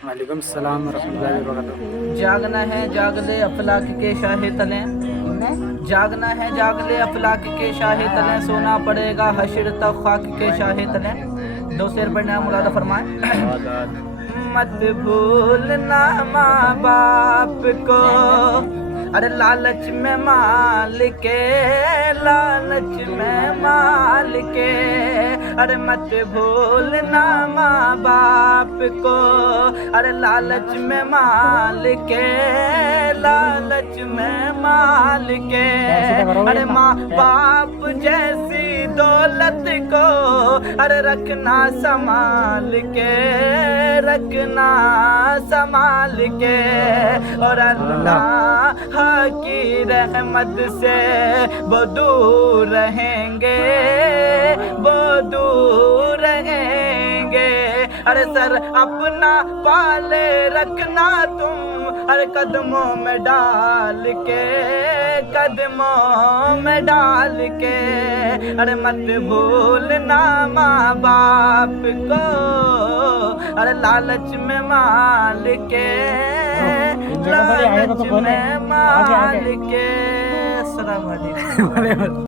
वालेकुम सलाम रहमतुल्लाहि व बरकातहू। जागना है जाग ले अफलाक के शाहे तले, जागना है जाग ले अफलाक के शाहे तले, सोना पड़ेगा हश्र तक खाक के शाहे तले। दो शेर पढ़ने हैं, मुरादा फरमाए। मत भूलना माँ बाप को, अरे लालच में माल के, लालच में माल के, अरे मत भूलना माँ बाप को, अरे लालच में माल के, लालच में माल के, अरे माँ बाप जैसी दौलत को, अरे रखना संभाल के, रखना संभाल के, और अल्लाह की रहमत से वो दूर रहेंगे, वो दूर रहेंगे। अरे सर अपना पाले रखना तुम, अरे कदमों में डाल के, कदमों में डाल के, अरे मत भूलना माँ बाप को, अरे लालच में माल के, लालच में माल के। अस्सलाम वालेकुम।